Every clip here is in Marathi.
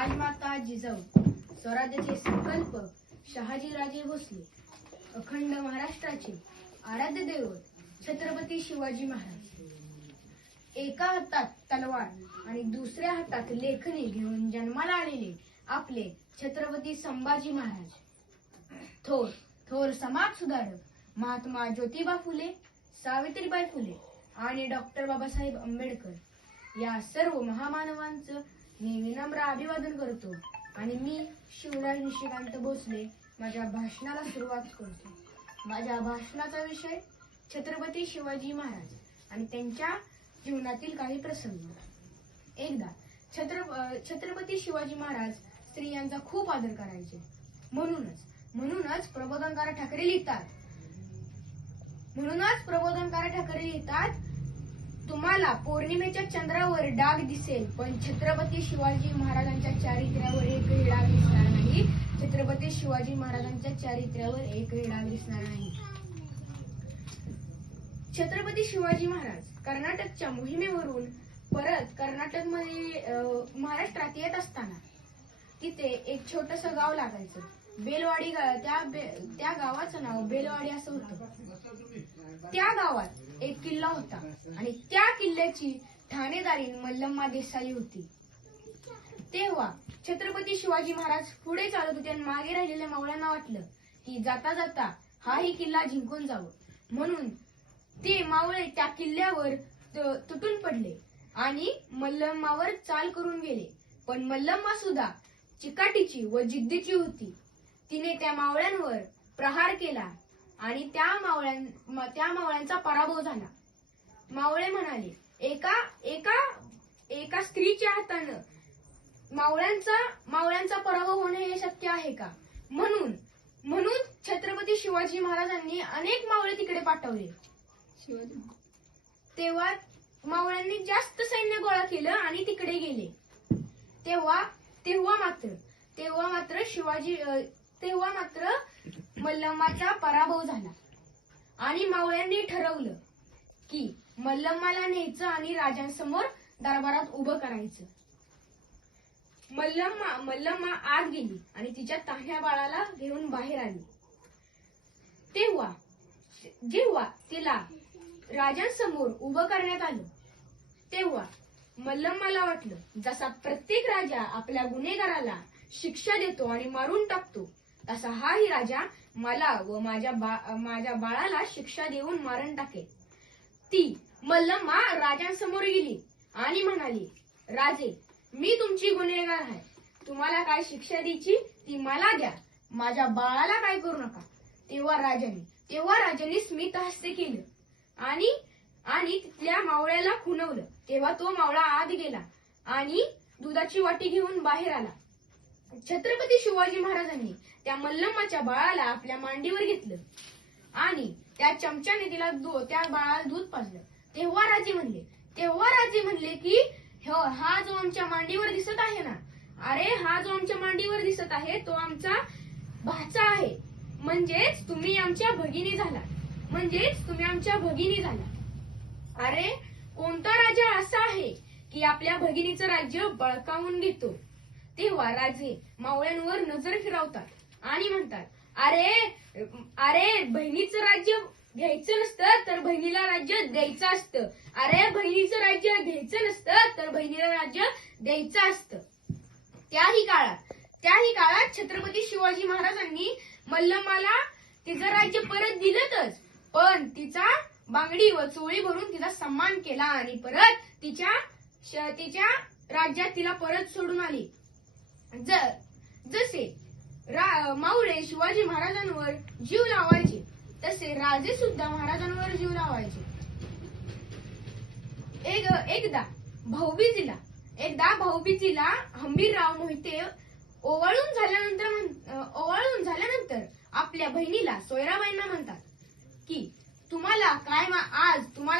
राजमाता जिजाऊ, स्वराज्याचे संकल्प शहाजीराजे भोसले, अखंड महाराष्ट्राचे आराध्य दैवत छत्रपती शिवाजी महाराज। एका हातात तलवार आणि दुसऱ्या हातात लेखणी घेऊन जन्माला आलेले आपले छत्रपती संभाजी महाराज। थोर थोर समाज सुधारक महात्मा ज्योतिबा फुले, सावित्रीबाई फुले आणि डॉक्टर बाबासाहेब आंबेडकर या सर्व महामानवांचं मी विनम्र अभिवादन करतो आणि मी शिवराज निशिकांत भोसले माझ्या भाषणाला सुरुवात करतो। माझ्या भाषणाचा विषय छत्रपती शिवाजी महाराज आणि त्यांच्या जीवनातील काही प्रसंग। एकदा छत्रपती शिवाजी महाराज स्त्रियांचा खूप आदर करायचे। म्हणूनच प्रबोधनकार ठाकरे लिहितात, तुम्हाला पौर्णिमेच्या चंद्रावर डाग दिसेल, पण छत्रपती शिवाजी महाराजांच्या चारित्र्यावर एकही डाग दिसणार नाही। छत्रपती शिवाजी महाराजांच्या चारित्र्यावर एकही डाग दिसणार नाही। छत्रपती शिवाजी महाराज कर्नाटकच्या मोहिमेवरून परत कर्नाटकमध्ये महाराष्ट्रात येत असताना तिथे एक छोटस गाव लागायचं, बेलवाडी। त्या गावाचं नाव बेलवाडी असं होतं। त्या गावात एक किल्ला होता आणि त्या किल्ल्याची ठाणेदारी मल्लम्मा देसाई होती। तेव्हा छत्रपती शिवाजी महाराज पुढे चालत होते आणि मागे राहिलेल्या मावळ्यांना वाटलं की जाता जाता हाही किल्ला जिंकून जावं, म्हणून ते मावळे त्या किल्ल्यावर तुटून पडले आणि मल्लम्मावर चाल करून गेले। पण मल्लम्मा सुद्धा चिकाटीची व जिद्दीची होती। तिने त्या मावळ्यांवर प्रहार केला आणि त्या मावळ्यांचा पराभव झाला। मावळे म्हणाले, एका स्त्रीच्या हातानं मावळ्यांचा पराभव होणे हे शक्य आहे का? म्हणून छत्रपती शिवाजी महाराजांनी अनेक मावळे तिकडे पाठवले। तेव्हा मावळ्यांनी जास्त सैन्य गोळा केलं आणि तिकडे गेले। तेव्हा मात्र मल्लम्माचा पराभव झाला आणि मावळ्यांनी ठरवलं की मल्लम्माला न्यायचं आणि राजांसमोर दरबारात उभं करायचं। मल्लम्मा आत गेली आणि तिच्या तान्ह्या बाळाला घेऊन बाहेर आली। जेव्हा तिला राजांसमोर उभं करण्यात आलं तेव्हा मल्लम्माला वाटलं, जसा प्रत्येक राजा आपल्या गुन्हेगाराला शिक्षा देतो आणि मारून टाकतो, तसा हाही राजा मला व माझ्या बाळाला शिक्षा देऊन मारून टाकेल। ती मल्लम्मा राजांसमोर गेली आणि म्हणाली, राजे, मी तुमची गुन्हेगार आहे, तुम्हाला काय शिक्षा द्यायची ती मला द्या, माझ्या बाळाला काय करू नका। तेव्हा राजांनी स्मित हास्य केलं आणि तिथल्या मावळ्याला खुणवलं। तेव्हा तो मावळा आत गेला आणि दुधाची वाटी घेऊन बाहेर आला। छत्रपती शिवाजी महाराजांनी त्या मल्लम्माच्या बाळाला आपल्या मांडीवर घेतलं आणि त्या चमच्याने त्या बाळाला दूध पाजलं। तेव्हा राजे म्हणले की हा जो आमच्या मांडीवर दिसत आहे ना, अरे हा जो आमच्या मांडीवर दिसत आहे तो आमचा भाचा आहे, म्हणजेच तुम्ही आमच्या भगिनी झाला। अरे कोणता राजा असा आहे की आपल्या भगिनीचं राज्य बळकावून घेतो? तेव्हा राजे मावळ्यांवर नजर फिरवतात आणि म्हणतात, अरे बहिणीचं राज्य घ्यायचं नसतं तर बहिणीला राज्य द्यायचं असतं। अरे बहिणीचं राज्य घ्यायचं नसतं तर बहिणीला राज्य द्यायचं असतं। त्याही काळात छत्रपती शिवाजी महाराजांनी मल्लम्माला तिचं राज्य परत दिलंच, पण तिचा बांगडी व चोळी भरून तिचा सन्मान केला आणि परत तिच्या राज्यात तिला परत सोडून आली। जसे मावळे शिवाजी महाराजांवर जीव लावायचे तसे राजे सुद्धा महाराजांवर जीव लावायचे। एकदा भाऊबीजीला हंबीरराव मोहिते ओवाळून झाल्यानंतर आपल्या बहिणीला सोयराबाईंना म्हणतात की तुम्हाला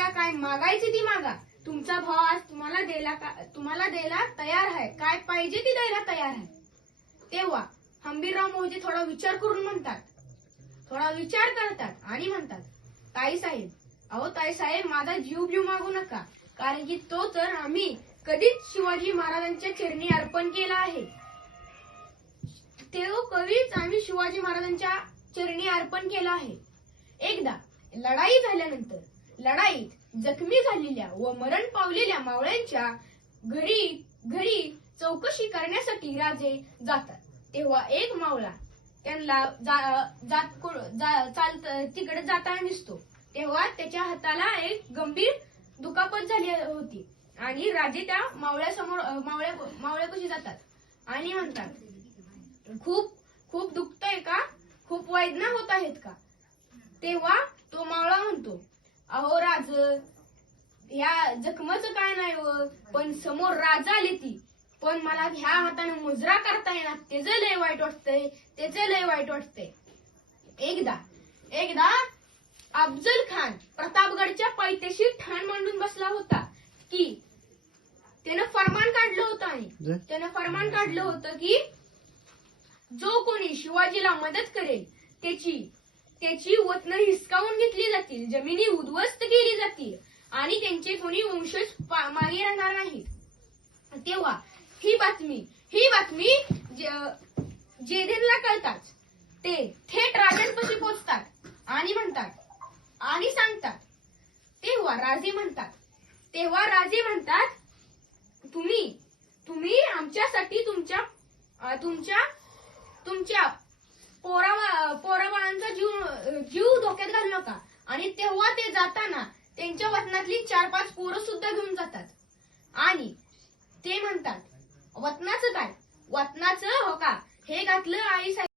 काय मागायचे ती मागा, तुमचा भाव आज तुम्हाला द्यायला तयार आहे, काय पाहिजे ती द्यायला तयार आहे। तेव्हा हंबीरराव मोहिते थोडा विचार करतात आणि म्हणतात, ताईसाहेब माझा जीव मागू नका, कारण की तो तर आम्ही कधीच शिवाजी महाराजांच्या चरणी अर्पण केला आहे। तो कवीच आम्ही शिवाजी महाराजांच्या चरणी अर्पण केला आहे. एकदा लढाई झाल्यानंतर लढाईत जखमी झालेल्या व मरण पावलेल्या मावळ्यांच्या घरी चौकशी करण्यासाठी राजे जातात. तेव्हा एक मावळा त्यांना तिकडे जाताना दिसतो. तेव्हा त्याच्या हाताला एक गंभीर दुखापत झाली होती आणि राजे त्या मावळ्यापाशी जातात आणि म्हणतात, खूप खूप दुखतंय का? खूप वेदना होत आहेत का? तेव्हा तो मावळा म्हणतो, अहो राज, ह्या जखमाचं काय नाही व, पण समोर राजा आली ती, पण मला ह्या हाताने मुजरा करता येणार, त्याचं लय वाईट वाटतंय. एकदा अफजल खान प्रतापगडच्या पायथ्याशी ठाण मांडून बसला होता की त्यानं फरमान काढलं होतं की जो कोणी शिवाजीला मदत करेल त्याची वतनं हिसकावून घेतली जातील, जमिनी उद्ध्वस्त केली जातील आणि त्यांचे कोणी वंशज मागे राहणार नाहीत. तेव्हा ही बातमी जेदेनला कळताच ते थेट राजांपाशी पोहोचतात आणि सांगतात. तेव्हा राजे म्हणतात, तुम्ही आमच्यासाठी तुमच्या पोराबाळांचा जीव धोक्यात घालू नका. आणि तेव्हा ते जाताना त्यांच्या वतनातली 4-5 पोरं सुद्धा घेऊन जातात आणि ते म्हणतात, वतनाचं काय? वतनाचं हो का, हे घातलं आई